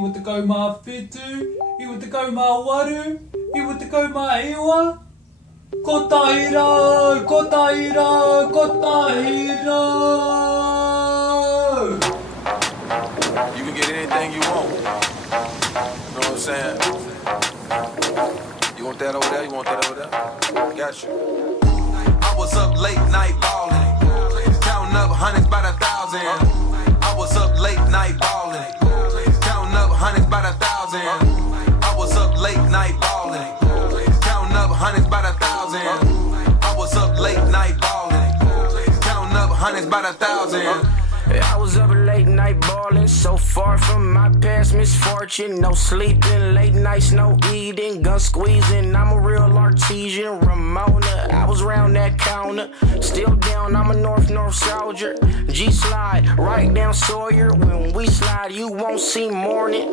iwatako mā whetū, iwatako mā waru, iwatako mā iwa. Ko tahira, ko tahira, ko tahira. You can get anything you want. You know what I'm saying? You want that over there? You want that over there? Got you. I was up late night ballin', counting up hundreds by the thousand. I was up late night ballin', counting up hundreds by the thousand. I was up late night ballin', counting up hundreds by the thousand. I was up late night ballin', counting up hundreds by the thousand. I was up late night ballin', so far from my past misfortune. No sleeping, late nights, no eating, gun squeezing. I'm a real artesian, Ramona. I was round that counter, still down. I'm a North soldier. G slide right down Sawyer. When we slide, you won't see morning.